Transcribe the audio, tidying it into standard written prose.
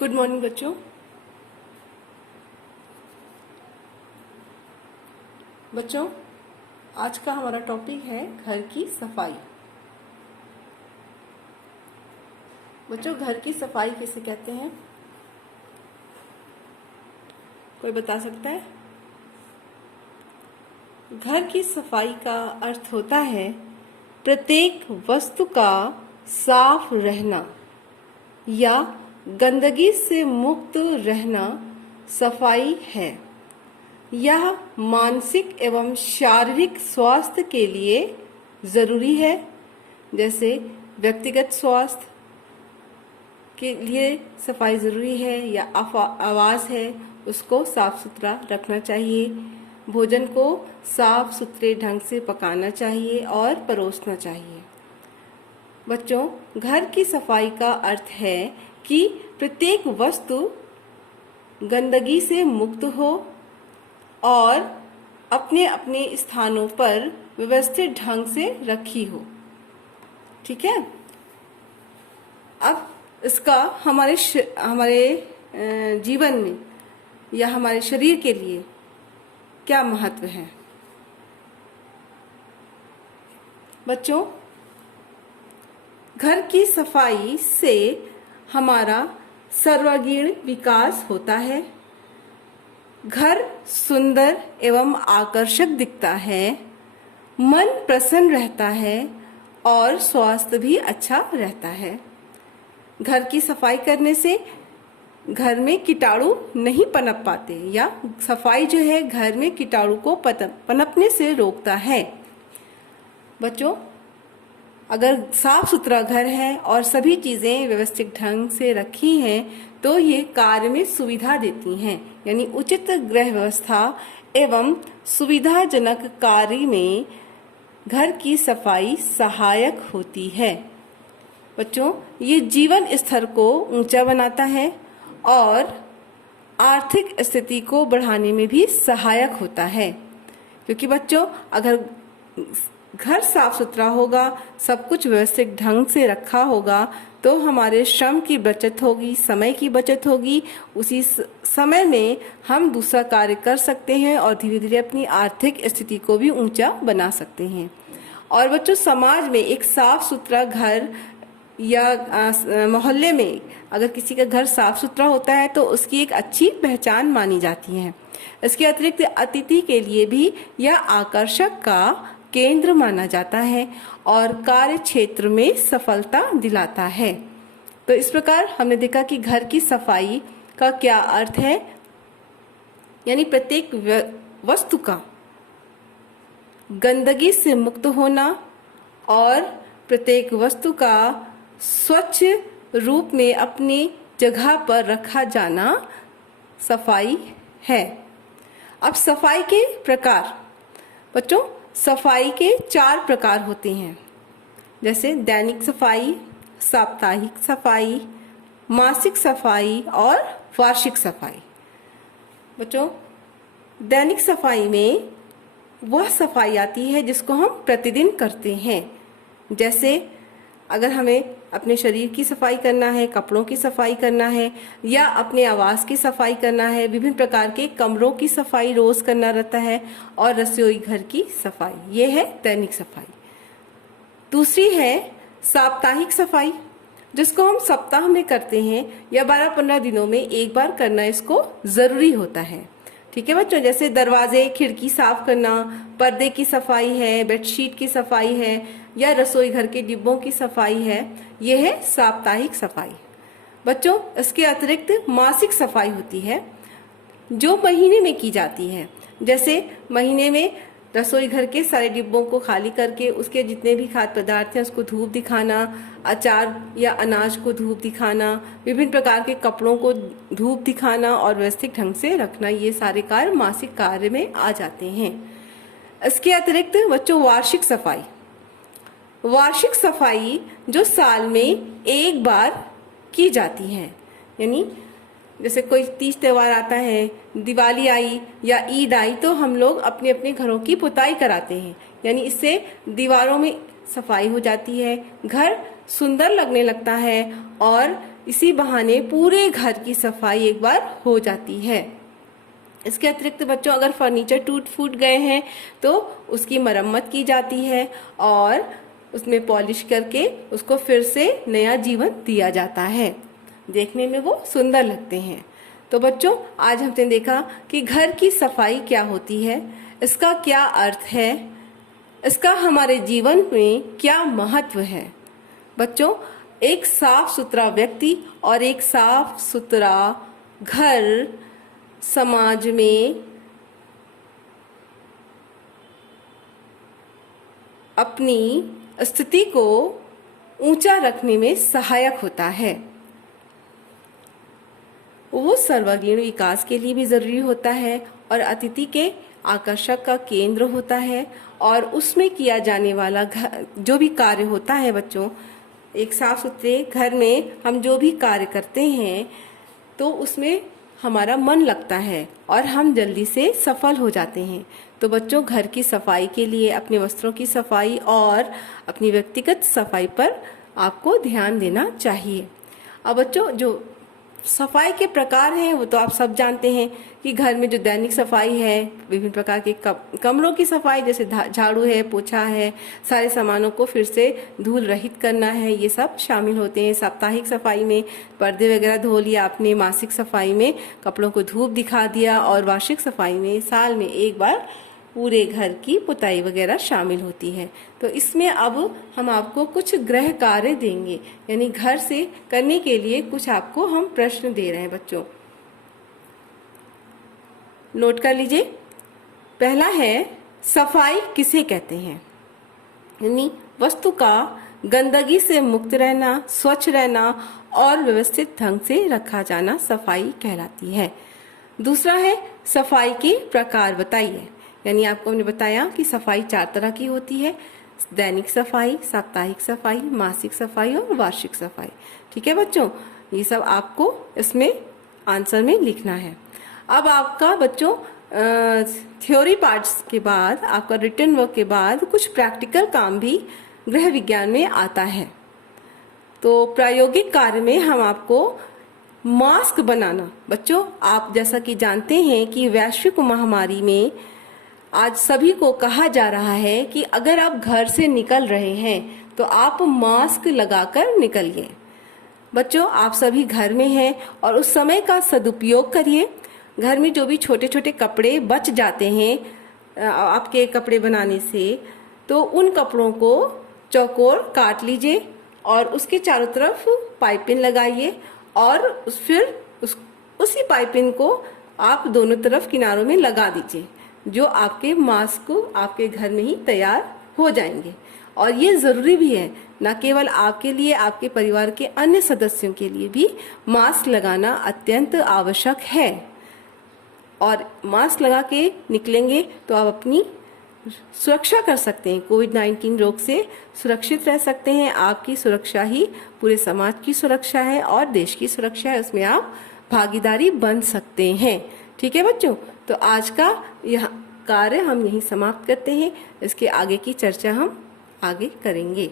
Good morning बच्चों। आज का हमारा टॉपिक है घर की सफाई। बच्चों, घर की सफाई किसे कहते हैं? कोई बता सकता है? घर की सफाई का अर्थ होता है प्रत्येक वस्तु का साफ रहना या गंदगी से मुक्त रहना सफाई है। यह मानसिक एवं शारीरिक स्वास्थ्य के लिए जरूरी है। जैसे व्यक्तिगत स्वास्थ्य के लिए सफाई जरूरी है या आवास है उसको साफ सुथरा रखना चाहिए। भोजन को साफ सुथरे ढंग से पकाना चाहिए और परोसना चाहिए। बच्चों, घर की सफाई का अर्थ है कि प्रत्येक वस्तु गंदगी से मुक्त हो और अपने अपने स्थानों पर व्यवस्थित ढंग से रखी हो। ठीक है। अब इसका हमारे जीवन में या हमारे शरीर के लिए क्या महत्व है? बच्चों, घर की सफाई से हमारा सर्वांगीण विकास होता है। घर सुंदर एवं आकर्षक दिखता है, मन प्रसन्न रहता है और स्वास्थ्य भी अच्छा रहता है। घर की सफाई करने से घर में कीटाणु नहीं पनप पाते या सफाई जो है घर में कीटाणु को पनपने से रोकता है। बच्चों, अगर साफ सुथरा घर है और सभी चीजें व्यवस्थित ढंग से रखी हैं तो ये कार्य में सुविधा देती हैं, यानी उचित गृह व्यवस्था एवं सुविधाजनक कार्य में घर की सफाई सहायक होती है। बच्चों, ये जीवन स्तर को ऊंचा बनाता है और आर्थिक स्थिति को बढ़ाने में भी सहायक होता है। क्योंकि बच्चों, अगर घर साफ सुथरा होगा, सब कुछ व्यवस्थित ढंग से रखा होगा तो हमारे श्रम की बचत होगी, समय की बचत होगी। उसी समय में हम दूसरा कार्य कर सकते हैं और धीरे धीरे अपनी आर्थिक स्थिति को भी ऊंचा बना सकते हैं। और बच्चों, समाज में एक साफ सुथरा घर या मोहल्ले में अगर किसी का घर साफ सुथरा होता है तो उसकी एक अच्छी पहचान मानी जाती है। इसके अतिरिक्त अतिथि के लिए भी यह आकर्षक का केंद्र माना जाता है और कार्य क्षेत्र में सफलता दिलाता है। तो इस प्रकार हमने देखा कि घर की सफाई का क्या अर्थ है, यानी प्रत्येक वस्तु का गंदगी से मुक्त होना और प्रत्येक वस्तु का स्वच्छ रूप में अपनी जगह पर रखा जाना सफाई है। अब सफाई के प्रकार। बच्चों, सफाई के 4 प्रकार होते हैं, जैसे दैनिक सफाई, साप्ताहिक सफाई, मासिक सफाई और वार्षिक सफाई। बच्चों, दैनिक सफाई में वह सफाई आती है जिसको हम प्रतिदिन करते हैं। जैसे अगर हमें अपने शरीर की सफाई करना है, कपड़ों की सफाई करना है या अपने आवास की सफाई करना है, विभिन्न प्रकार के कमरों की सफाई रोज करना रहता है और रसोई घर की सफाई, ये है दैनिक सफाई। दूसरी है साप्ताहिक सफाई, जिसको हम सप्ताह में करते हैं या 12-15 दिनों में एक बार करना इसको जरूरी होता है। ठीक है बच्चों, जैसे दरवाजे खिड़की साफ करना, पर्दे की सफाई है, बेडशीट की सफाई है या रसोई घर के डिब्बों की सफाई है, यह है साप्ताहिक सफाई। बच्चों, इसके अतिरिक्त मासिक सफाई होती है जो महीने में की जाती है। जैसे महीने में रसोई घर के सारे डिब्बों को खाली करके उसके जितने भी खाद्य पदार्थ हैं उसको धूप दिखाना, अचार या अनाज को धूप दिखाना, विभिन्न प्रकार के कपड़ों को धूप दिखाना और व्यवस्थित ढंग से रखना, ये सारे कार्य मासिक कार्य में आ जाते हैं। इसके अतिरिक्त बच्चों वार्षिक सफाई। वार्षिक सफाई जो साल में एक बार की जाती है, यानी जैसे कोई तीज त्योहार आता है, दिवाली आई या ईद आई तो हम लोग अपने अपने घरों की पुताई कराते हैं, यानी इससे दीवारों में सफाई हो जाती है, घर सुंदर लगने लगता है और इसी बहाने पूरे घर की सफाई एक बार हो जाती है। इसके अतिरिक्त बच्चों अगर फर्नीचर टूट फूट गए हैं तो उसकी मरम्मत की जाती है और उसमें पॉलिश करके उसको फिर से नया जीवन दिया जाता है, देखने में वो सुंदर लगते हैं। तो बच्चों आज हमने देखा कि घर की सफाई क्या होती है, इसका क्या अर्थ है, इसका हमारे जीवन में क्या महत्व है। बच्चों एक साफ सुथरा व्यक्ति और एक साफ सुथरा घर समाज में अपनी स्थिति को ऊंचा रखने में सहायक होता है। वो सर्वांगीण विकास के लिए भी जरूरी होता है और अतिथि के आकर्षक का केंद्र होता है और उसमें किया जाने वाला जो भी कार्य होता है बच्चों, एक साफ सुथरे घर में हम जो भी कार्य करते हैं तो उसमें हमारा मन लगता है और हम जल्दी से सफल हो जाते हैं। तो बच्चों घर की सफाई के लिए अपने वस्त्रों की सफाई और अपनी व्यक्तिगत सफाई पर आपको ध्यान देना चाहिए। अब बच्चों जो सफाई के प्रकार हैं वो तो आप सब जानते हैं कि घर में जो दैनिक सफाई है, विभिन्न प्रकार के कमरों की सफाई जैसे झाड़ू है, पोछा है, सारे सामानों को फिर से धूल रहित करना है, ये सब शामिल होते हैं। साप्ताहिक सफाई में पर्दे वगैरह धो लिया आपने, मासिक सफाई में कपड़ों को धूप दिखा दिया और वार्षिक सफाई में साल में एक बार पूरे घर की पुताई वगैरह शामिल होती है। तो इसमें अब हम आपको कुछ गृह कार्य देंगे, यानी घर से करने के लिए कुछ आपको हम प्रश्न दे रहे हैं बच्चों, नोट कर लीजिए। पहला है सफाई किसे कहते हैं, यानी वस्तु का गंदगी से मुक्त रहना, स्वच्छ रहना और व्यवस्थित ढंग से रखा जाना सफाई कहलाती है। दूसरा है सफाई के प्रकार बताइए, यानी आपको हमने बताया कि सफाई 4 तरह की होती है, दैनिक सफाई, साप्ताहिक सफाई, मासिक सफाई और वार्षिक सफाई। ठीक है बच्चों, ये सब आपको इसमें आंसर में लिखना है। अब आपका बच्चों थ्योरी पार्ट्स के बाद, आपका रिटन वर्क के बाद कुछ प्रैक्टिकल काम भी गृह विज्ञान में आता है। तो प्रायोगिक कार्य में हम आपको मास्क बनाना, बच्चों आप जैसा कि जानते हैं कि वैश्विक महामारी में आज सभी को कहा जा रहा है कि अगर आप घर से निकल रहे हैं तो आप मास्क लगाकर निकलिए। बच्चों आप सभी घर में हैं और उस समय का सदुपयोग करिए। घर में जो भी छोटे छोटे कपड़े बच जाते हैं आपके कपड़े बनाने से, तो उन कपड़ों को चौकोर काट लीजिए और उसके चारों तरफ पाइपिंग लगाइए और फिर उसी पाइपिंग को आप दोनों तरफ किनारों में लगा दीजिए, जो आपके मास्क आपके घर में ही तैयार हो जाएंगे। और ये जरूरी भी है, न केवल आपके लिए, आपके परिवार के अन्य सदस्यों के लिए भी मास्क लगाना अत्यंत आवश्यक है। और मास्क लगा के निकलेंगे तो आप अपनी सुरक्षा कर सकते हैं, कोविड-19 रोग से सुरक्षित रह सकते हैं। आपकी सुरक्षा ही पूरे समाज की सुरक्षा है और देश की सुरक्षा है, उसमें आप भागीदारी बन सकते हैं। ठीक है बच्चों, तो आज का यह कार्य हम यहीं समाप्त करते हैं, इसके आगे की चर्चा हम आगे करेंगे।